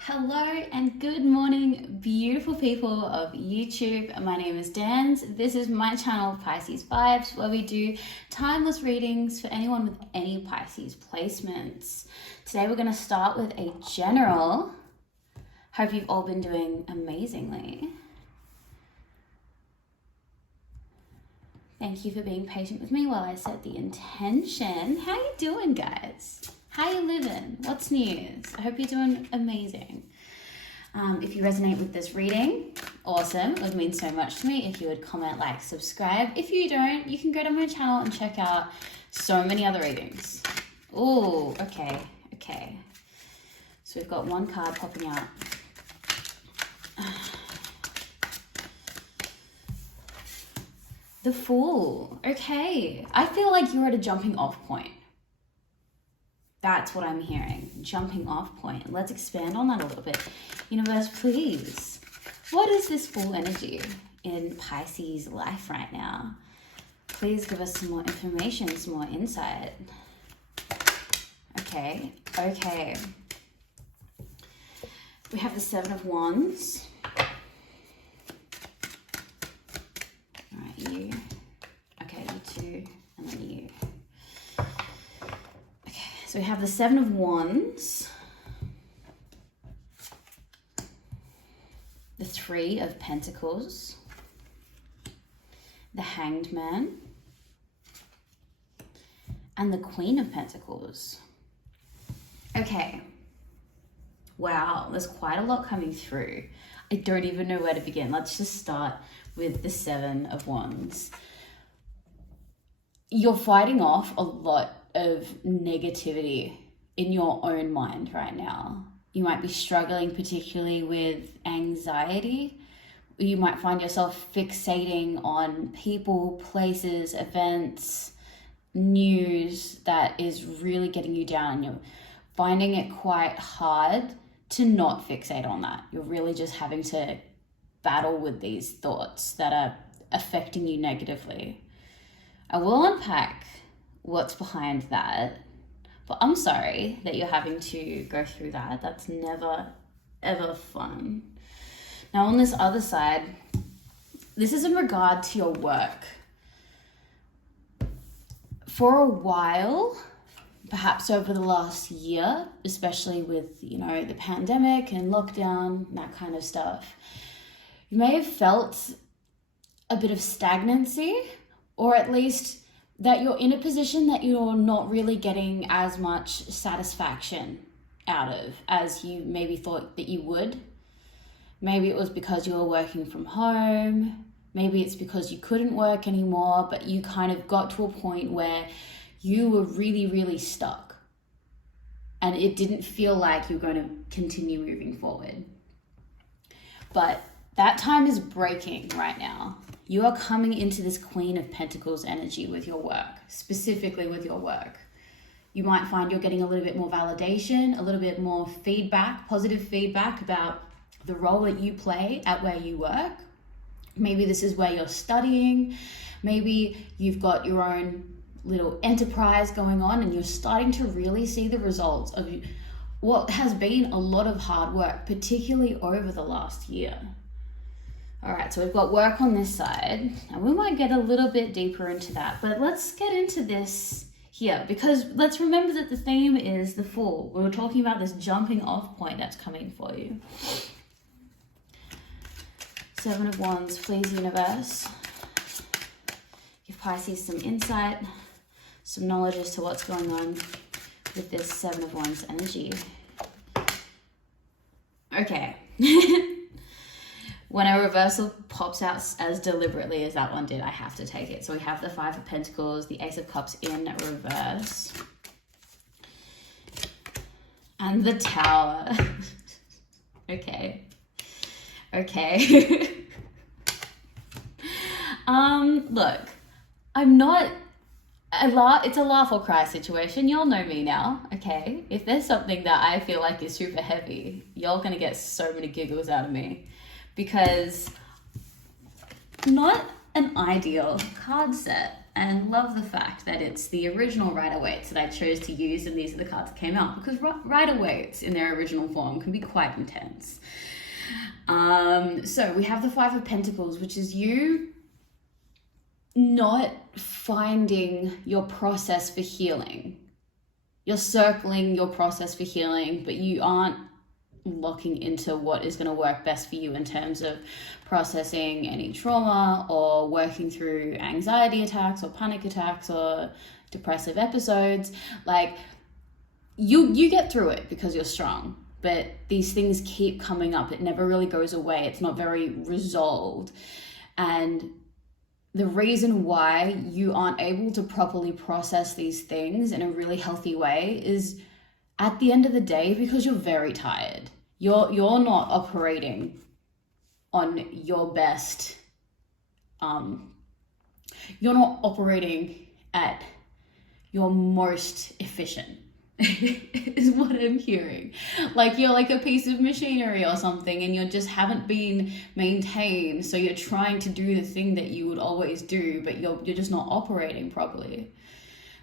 Hello and good morning, beautiful people of YouTube. My name is Dans. This is my channel, Pisces Vibes, where we do timeless readings for anyone with any Pisces placements. Today we're going to start with a general. Hope you've all been doing amazingly. Thank you for being patient with me while I set the intention. How you doing, guys? How you living? What's news? I hope you're doing amazing. If you resonate with this reading, awesome. It would mean so much to me if you would comment, like, subscribe. If you don't, you can go to my channel and check out so many other readings. Oh, okay. So we've got one card popping out. The Fool. Okay. I feel like you're at a jumping off point. That's what I'm hearing. Jumping off point. Let's expand on that a little bit. Universe, please. What is this Fool energy in Pisces life right now? Please give us some more information, some more insight. Okay. We have the Seven of Wands. All right, you. Okay, you two, and then you. So we have the Seven of Wands, the Three of Pentacles, the Hanged Man, and the Queen of Pentacles. Okay. Wow, there's quite a lot coming through. I don't even know where to begin. Let's just start with the Seven of Wands. You're fighting off a lot of negativity in your own mind right now. You might be struggling particularly with anxiety. You might find yourself fixating on people, places, events, news that is really getting you down. You're finding it quite hard to not fixate on that. You're really just having to battle with these thoughts that are affecting you negatively. I will unpack what's behind that, but I'm sorry that you're having to go through that. That's never ever fun. Now on this other side, this is in regard to your work. For a while, perhaps over the last year, especially with the pandemic and lockdown and that kind of stuff, you may have felt a bit of stagnancy, or at least that you're in a position that you're not really getting as much satisfaction out of as you maybe thought that you would. Maybe it was because you were working from home. Maybe it's because you couldn't work anymore, but you kind of got to a point where you were really, really stuck. And it didn't feel like you were going to continue moving forward. But that time is breaking right now. You are coming into this Queen of Pentacles energy with your work, specifically with your work. You might find you're getting a little bit more validation, a little bit more feedback, positive feedback about the role that you play at where you work. Maybe this is where you're studying. Maybe you've got your own little enterprise going on and you're starting to really see the results of what has been a lot of hard work, particularly over the last year. All right, so we've got work on this side, and we might get a little bit deeper into that, but let's get into this here, because let's remember that the theme is the Fool. We were talking about this jumping off point that's coming for you. Seven of Wands, please, universe. Give Pisces some insight, some knowledge as to what's going on with this Seven of Wands energy. Okay. When a reversal pops out as deliberately as that one did, I have to take it. So we have the Five of Pentacles, the Ace of Cups in reverse, and the Tower. Okay. Look, it's a laugh or cry situation. Y'all know me now, okay? If there's something that I feel like is super heavy, y'all gonna get so many giggles out of me. Because not an ideal card set. and love the fact that it's the original Rider-Waite that I chose to use, and these are the cards that came out, because Rider-Waite in their original form can be quite intense. So we have the Five of Pentacles, which is you not finding your process for healing. You're circling your process for healing, but you aren't locking into what is going to work best for you in terms of processing any trauma or working through anxiety attacks or panic attacks or depressive episodes. Like, you get through it because you're strong, but these things keep coming up. It never really goes away. It's not very resolved. And the reason why you aren't able to properly process these things in a really healthy way is, at the end of the day, because you're very tired. You're not operating on your best. You're not operating at your most efficient, is what I'm hearing. Like, you're like a piece of machinery or something, and you just haven't been maintained. So you're trying to do the thing that you would always do, but you're just not operating properly.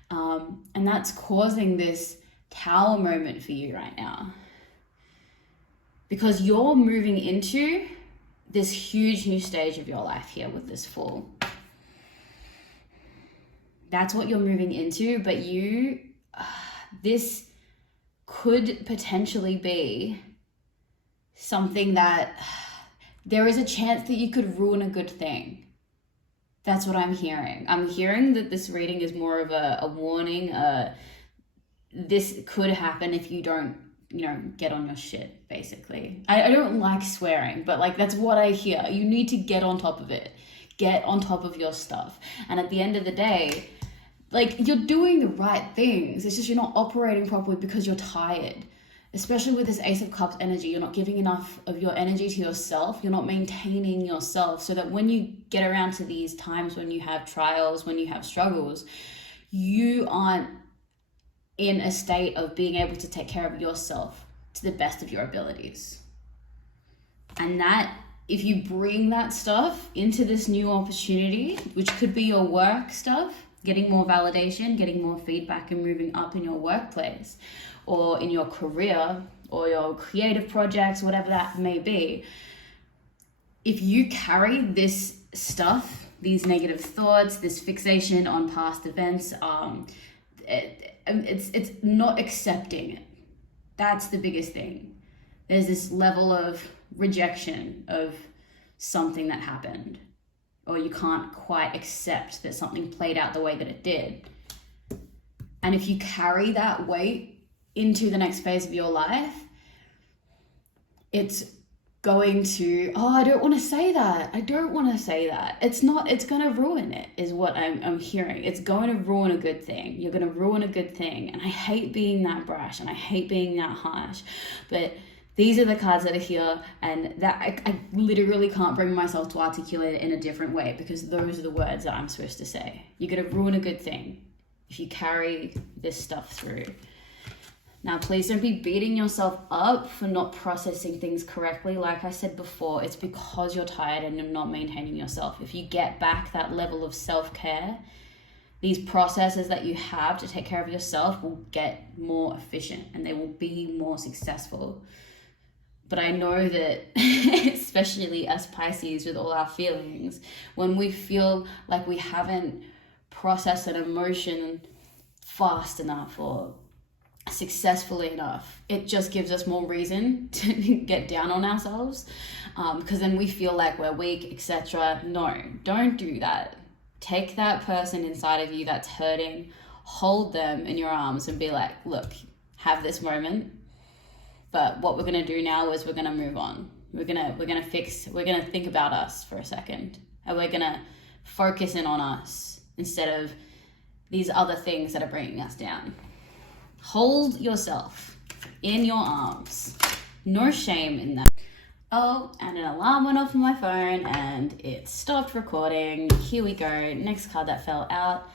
And that's causing this Tower moment for you right now, because you're moving into this huge new stage of your life here with this Fool. That's what you're moving into, but this could potentially be something that there is a chance that you could ruin a good thing. That's what I'm hearing. I'm hearing that this reading is more of a warning. This could happen if you don't, get on your shit, basically. I don't like swearing, but like, that's what I hear. You need to get on top of it. Get on top of your stuff. And at the end of the day, like, you're doing the right things. It's just you're not operating properly because you're tired. Especially with this Ace of Cups energy, you're not giving enough of your energy to yourself. You're not maintaining yourself, so that when you get around to these times when you have trials, when you have struggles, you aren't in a state of being able to take care of yourself to the best of your abilities. And that, if you bring that stuff into this new opportunity, which could be your work stuff, getting more validation, getting more feedback, and moving up in your workplace or in your career or your creative projects, whatever that may be, if you carry this stuff, these negative thoughts, this fixation on past events, it's not accepting it. That's the biggest thing. There's this level of rejection of something that happened, or you can't quite accept that something played out the way that it did. And if you carry that weight into the next phase of your life, it's going to, I don't want to say that. It's going to ruin it, is what I'm hearing. It's going to ruin a good thing. You're going to ruin a good thing. And I hate being that brash, and I hate being that harsh, but these are the cards that are here, and that I literally can't bring myself to articulate it in a different way, because those are the words that I'm supposed to say. You're going to ruin a good thing if you carry this stuff through. Now, please don't be beating yourself up for not processing things correctly. Like I said before, it's because you're tired and you're not maintaining yourself. If you get back that level of self-care, these processes that you have to take care of yourself will get more efficient and they will be more successful. But I know that, especially us Pisces with all our feelings, when we feel like we haven't processed an emotion fast enough or successfully enough, it just gives us more reason to get down on ourselves, because then we feel like we're weak, etc. No, don't do that. Take that person inside of you that's hurting, hold them in your arms and be like, look, have this moment, but what we're going to do now is we're going to move on. We're going to think about us for a second, and we're going to focus in on us instead of these other things that are bringing us down. Hold yourself in your arms. No shame in that. Oh, and an alarm went off on my phone and it stopped recording. Here we go. Next card that fell out.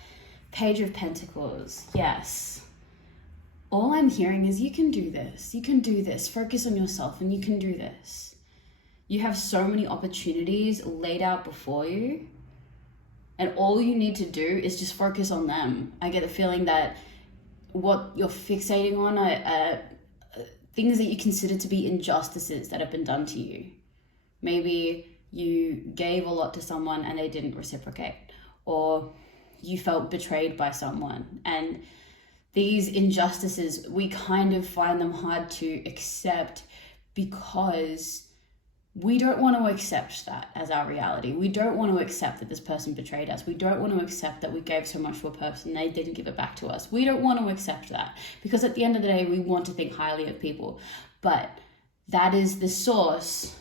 Page of Pentacles. Yes. All I'm hearing is you can do this. You can do this. Focus on yourself and you can do this. You have so many opportunities laid out before you. And all you need to do is just focus on them. I get the feeling that what you're fixating on are things that you consider to be injustices that have been done to you. Maybe you gave a lot to someone and they didn't reciprocate, or you felt betrayed by someone. And these injustices, we kind of find them hard to accept because we don't want to accept that as our reality. We don't want to accept that this person betrayed us. We don't want to accept that we gave so much to a person, they didn't give it back to us. We don't want to accept that because at the end of the day, we want to think highly of people. But that is the source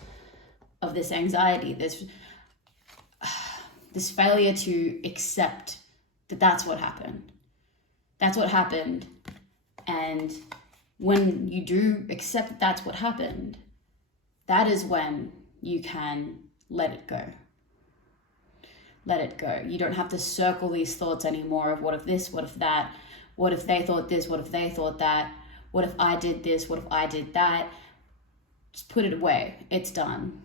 of this anxiety, this failure to accept that that's what happened. That's what happened. And when you do accept that that's what happened, that is when you can let it go. Let it go. You don't have to circle these thoughts anymore of what if this, what if that, what if they thought this, what if they thought that, what if I did this, what if I did that. Just put it away. It's done.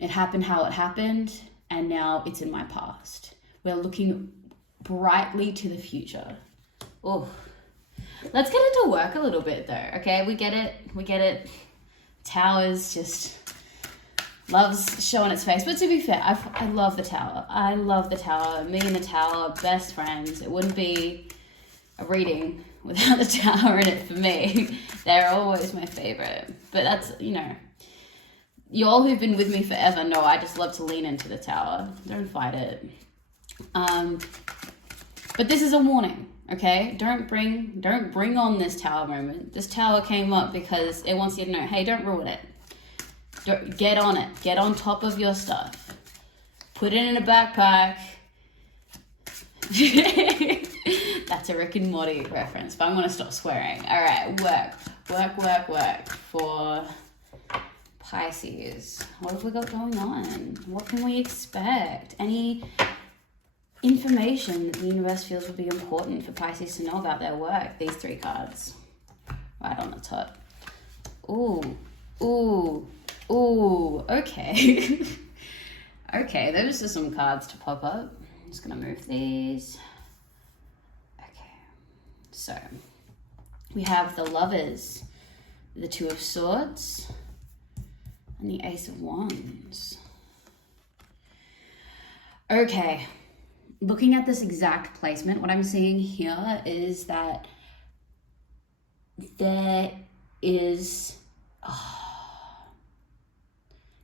It happened how it happened, and now it's in my past. We're looking brightly to the future. Oh, let's get into work a little bit though, okay? We get it. Towers just loves showing its face. But to be fair, I love the Tower. I love the Tower. Me and the Tower are best friends. It wouldn't be a reading without the Tower in it for me. They're always my favorite. But that's, you all who've been with me forever know I just love to lean into the Tower. Don't fight it. But this is a warning, okay? Don't bring on this Tower moment. This Tower came up because it wants you to know, hey, don't ruin it. Get on it. Get on top of your stuff. Put it in a backpack. That's a Rick and Morty reference, but I'm going to stop swearing. All right, work for Pisces. What have we got going on? What can we expect? Any information that the universe feels would be important for Pisces to know about their work? These 3 cards right on the top. Ooh, okay. Okay, those are some cards to pop up. I'm just gonna move these. Okay, so we have the Lovers, the Two of Swords, and the Ace of Wands. Okay, looking at this exact placement, what I'm seeing here is that there is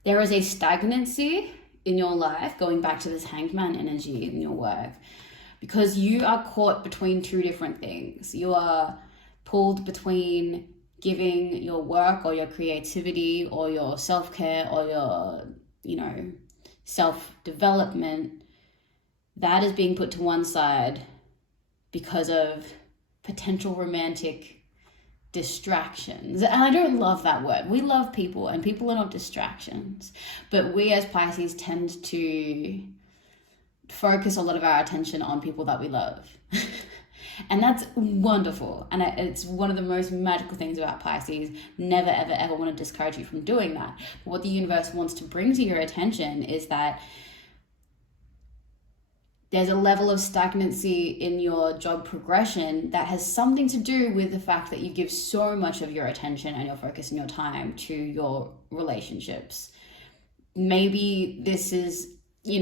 a stagnancy in your life, going back to this Hanged Man energy in your work, because you are caught between 2 different things. You are pulled between giving your work or your creativity or your self-care or your, self-development. That is being put to one side because of potential romantic distractions. And I don't love that word. We love people, and people are not distractions. But we as Pisces tend to focus a lot of our attention on people that we love. And that's wonderful. And it's one of the most magical things about Pisces. Never, ever, ever want to discourage you from doing that. But what the universe wants to bring to your attention is that there's a level of stagnancy in your job progression that has something to do with the fact that you give so much of your attention and your focus and your time to your relationships. Maybe this is, you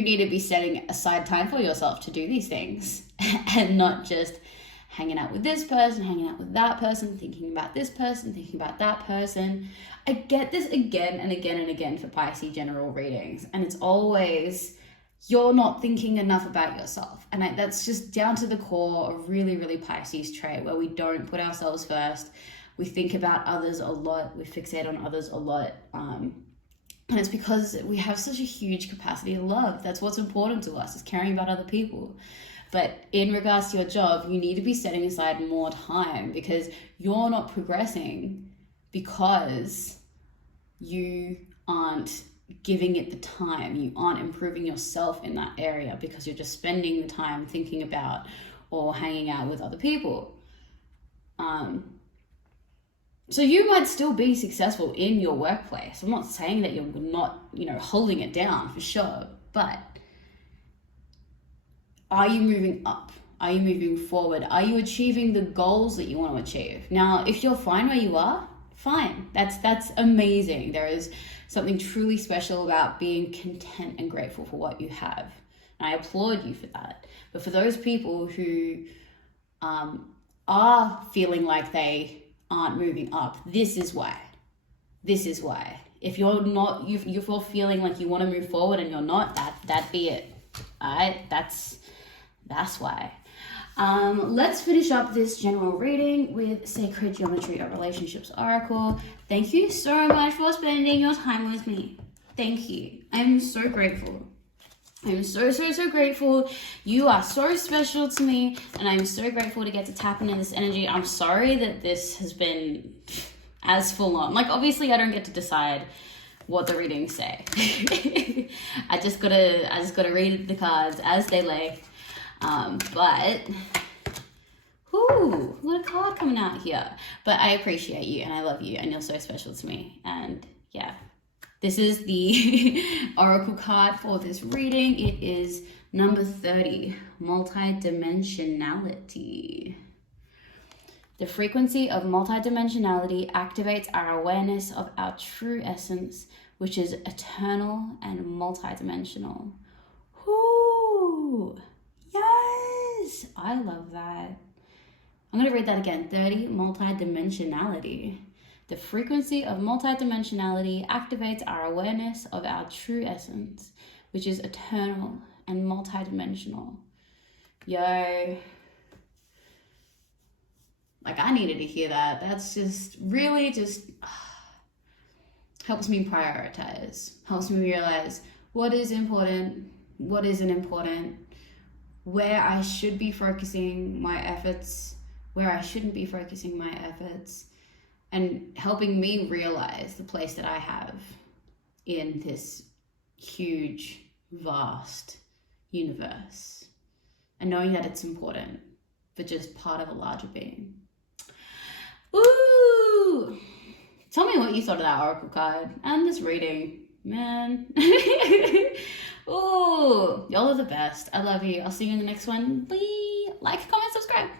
need to be setting aside time for yourself to do these things and not just hanging out with this person, hanging out with that person, thinking about this person, thinking about that person. I get this again and again and again for Pisces general readings, and it's always, you're not thinking enough about yourself. And that's just down to the core of really, really Pisces trait, where we don't put ourselves first. We think about others a lot. We fixate on others a lot. And it's because we have such a huge capacity to love. That's what's important to us, is caring about other people. But in regards to your job, you need to be setting aside more time, because you're not progressing because you aren't giving it the time. You aren't improving yourself in that area because you're just spending the time thinking about or hanging out with other people. So you might still be successful in your workplace. I'm not saying that you're not, holding it down, for sure, but are you moving up? Are you moving forward? Are you achieving the goals that you want to achieve? Now, if you're fine where you are, fine. That's amazing. There is something truly special about being content and grateful for what you have. And I applaud you for that. But for those people who are feeling like they aren't moving up, this is why. This is why. If you're not, if you're feeling like you want to move forward and you're not, that be it. All right, that's why. Let's finish up this general reading with Sacred Geometry of Relationships Oracle. Thank you so much for spending your time with me. Thank you. I'm so grateful. I'm so grateful. You are so special to me, and I'm so grateful to get to tap into this energy. I'm sorry that this has been as full on. Like, obviously I don't get to decide what the readings say. I just gotta read the cards as they lay. But what a card coming out here. But I appreciate you and I love you and you're so special to me. And yeah, this is the oracle card for this reading. It is number 30, multidimensionality. The frequency of multidimensionality activates our awareness of our true essence, which is eternal and multidimensional. Whoo! Yes! I love that. I'm going to read that again. 30, multidimensionality. The frequency of multidimensionality activates our awareness of our true essence, which is eternal and multidimensional. Yo. Like, I needed to hear that. That's just really helps me prioritize. Helps me realize what is important, what isn't important, where I should be focusing my efforts, where I shouldn't be focusing my efforts, and helping me realize the place that I have in this huge, vast universe, and knowing that it's important, but just part of a larger being. Ooh! Tell me what you thought of that oracle card and this reading, man. Ooh, y'all are the best. I love you. I'll see you in the next one. Bye. Like, comment, subscribe.